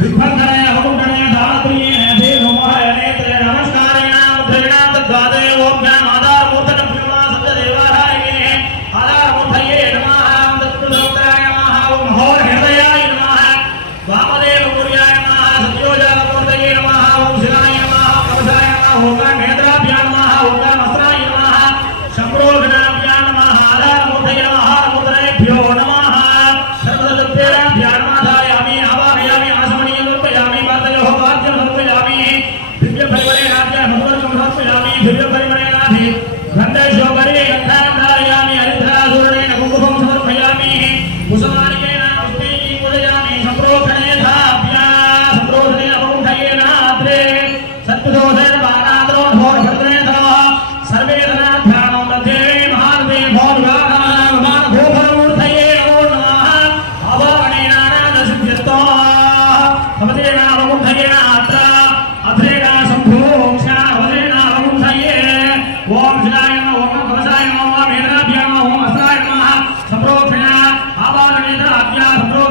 വിഭ്രന്തരായ दिव्य परिमयनाभि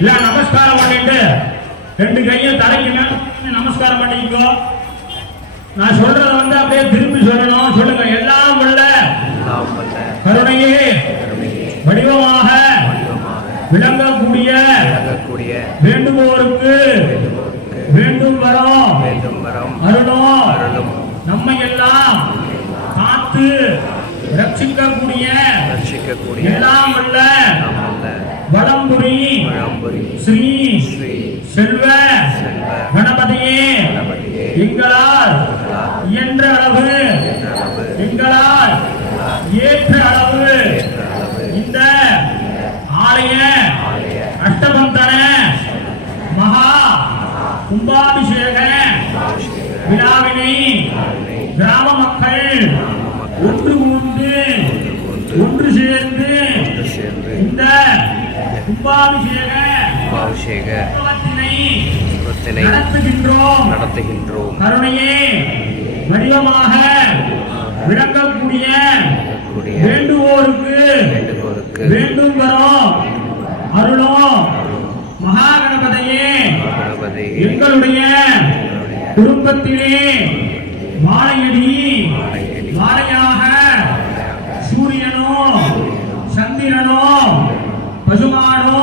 இல்ல நமஸ்காரம் பண்ணிட்டு ரெண்டு கையும் தலைக்குங்க நமஸ்காரம் பண்ணிக்கோ. நான் சொல்றத வந்து அப்படியே திரும்பி சொல்லணும். சொல்லுங்க எல்லாம் உள்ள கருணையே வடிவமாக விளங்கக்கூடிய வேண்டுபவருக்கு வேண்டும் வரும். அருளும். நம்மை எல்லாம் காத்து ரட்சிக்கக்கூடிய எல்லாம் உள்ள வளம்புரி ஸ்ரீ செல்வ கணபதியே எங்களால் இயன்ற அளவு எங்களால் ஏற்ற அளவு. இந்த ஆலய அஷ்டபந்தன மகா கும்பாபிஷேக விழாவினை கிராம கும்பாபிஷேக சுபத்தினை நடத்துகின்றோம். கருணையே வடிவமாக விளங்கக்கூடிய வேண்டுவோருக்கு வேண்டும் வரும் அருளோ மகாகணபதையே எங்களுடைய குடும்பத்திலே மாலையடி மாலையாக சூரியனோ சந்திரனோ பசுமாடோ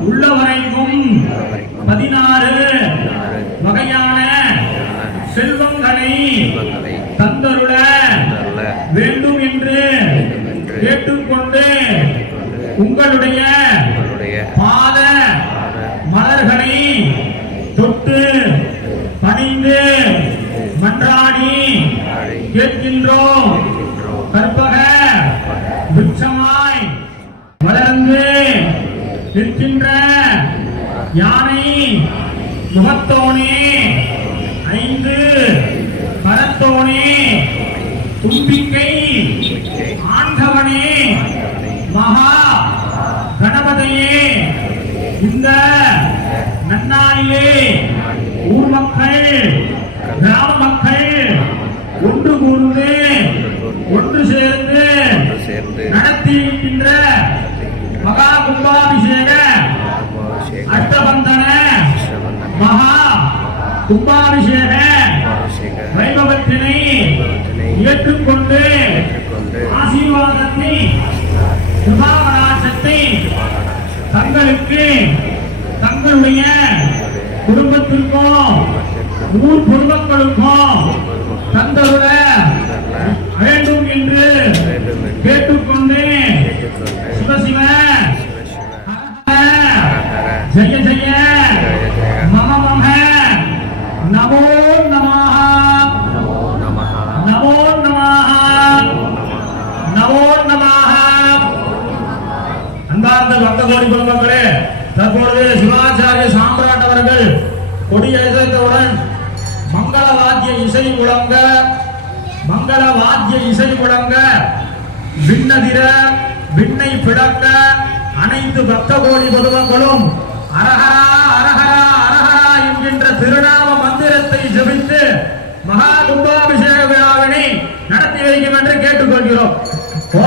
உள்ளவரைக்கும் பதினாறு வகையான செல்வங்களை தந்தருள வேண்டும் என்று கேட்டுக்கொண்டு உங்களுடைய யானை முகத்தோனே ஐந்து பரத்தோனே தும்பிக்கை ஆண்டவனே மகா கணபதையே இந்த நன்னாயிலே ஊர் மக்கள் கும்பாபிஷேக வைபவத்தினை ஏற்றுக்கொண்டு ஆசீர்வாதத்தை சுபாவராசத்தை தங்களுக்கு தங்களுடைய குடும்பத்திற்கோ ஊர் பொதுமக்களுக்கோ அன்பார்ந்த பக்த கோடி பொதுமக்களே தற்பொழுது சிவாச்சாரிய சாம்ராட் அவர்கள் கொடியசைத்தவுடன் மங்கள வாத்திய இசை முழங்க மங்கள வாத்திய இசை முழங்க விண்ணதிர விண்ணை பிடக்க அனைத்து பக்த கோடி பொதுமக்களும் அரஹரா அரஹரா அரஹரா என்கின்ற திருநாம மந்திரத்தை ஜபித்து மகா கும்பாபிஷேக விழாவினை நடத்தி வைக்கும் என்று கேட்டுக்கொள்கிறோம். ஓ